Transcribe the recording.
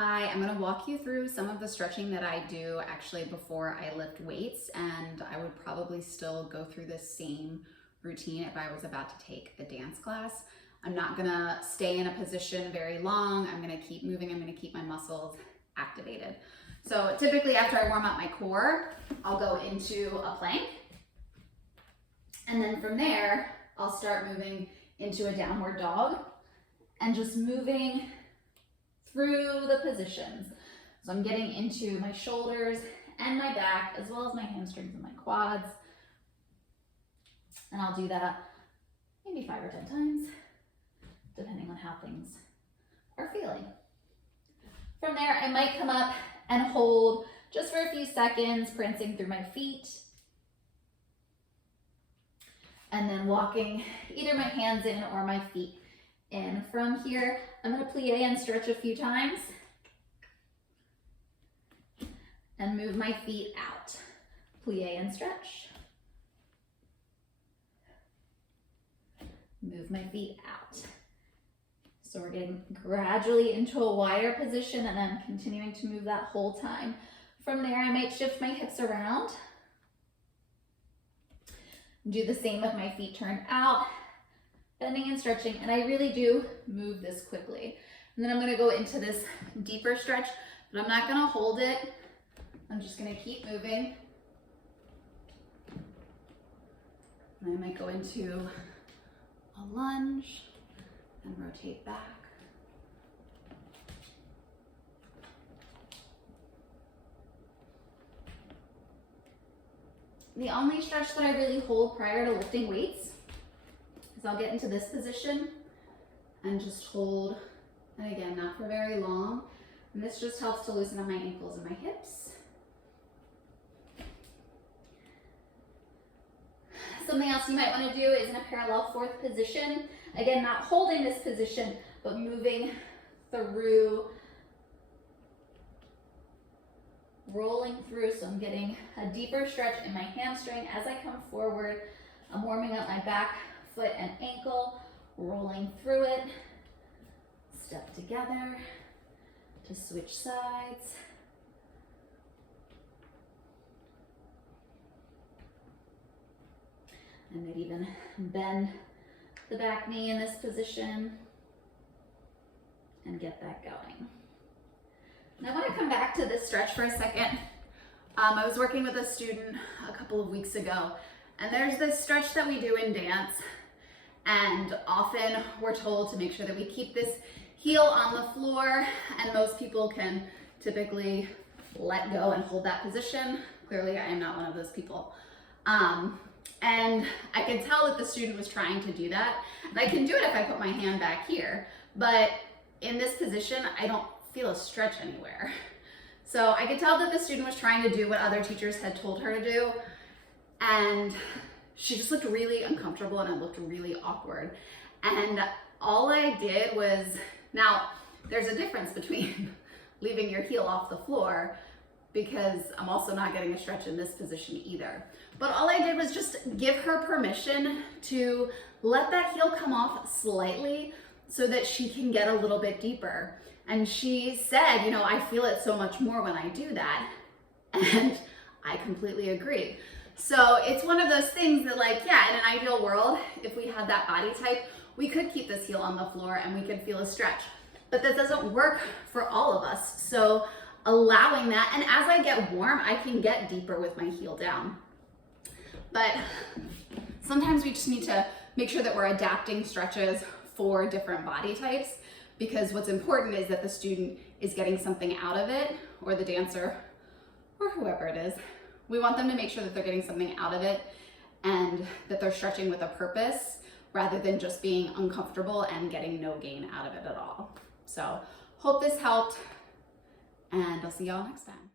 Hi, I'm going to walk you through some of the stretching that I do actually before I lift weights, and I would probably still go through this same routine if I was about to take a dance class. I'm not going to stay in a position very long. I'm going to keep moving. I'm going to keep my muscles activated. So typically after I warm up my core, I'll go into a plank, and then from there, I'll start moving into a downward dog and just moving through the positions. So I'm getting into my shoulders and my back, as well as my hamstrings and my quads. And I'll do that maybe 5 or 10 times, depending on how things are feeling. From there, I might come up and hold just for a few seconds, prancing through my feet. And then walking either my hands in or my feet in. From here, I'm going to plie and stretch a few times and move my feet out. Plie and stretch. Move my feet out. So we're getting gradually into a wider position and then continuing to move that whole time. From there, I might shift my hips around. Do the same with my feet turned out, bending and stretching, and I really do move this quickly. And then I'm going to go into this deeper stretch, but I'm not going to hold it. I'm just going to keep moving. And I might go into a lunge and rotate back. The only stretch that I really hold prior to lifting weights is I'll get into this position and just hold, and again, not for very long. And this just helps to loosen up my ankles and my hips. Something else you might want to do is in a parallel fourth position. Again, not holding this position, but moving through, rolling through. So I'm getting a deeper stretch in my hamstring as I come forward. I'm warming up my back, foot, and ankle, rolling through it. Step together to switch sides. And maybe even bend the back knee in this position and get that going. Now I want to come back to this stretch for a second. I was working with a student a couple of weeks ago, and there's this stretch that we do in dance, and often we're told to make sure that we keep this heel on the floor, and most people can typically let go and hold that position. Clearly, I am not one of those people. And I could tell that the student was trying to do that, and I can do it if I put my hand back here, but in this position, I don't feel a stretch anywhere. So I could tell that the student was trying to do what other teachers had told her to do, and she just looked really uncomfortable and it looked really awkward. And all I did was, now there's a difference between leaving your heel off the floor, because I'm also not getting a stretch in this position either. But all I did was just give her permission to let that heel come off slightly so that she can get a little bit deeper. And she said, you know, I feel it so much more when I do that. And I completely agree. So it's one of those things that, like, yeah, in an ideal world, if we had that body type, we could keep this heel on the floor and we could feel a stretch. But that doesn't work for all of us. So allowing that, and as I get warm, I can get deeper with my heel down. But sometimes we just need to make sure that we're adapting stretches for different body types, because what's important is that the student is getting something out of it, or the dancer, or whoever it is. We want them to make sure that they're getting something out of it and that they're stretching with a purpose rather than just being uncomfortable and getting no gain out of it at all. So hope this helped, and I'll see y'all next time.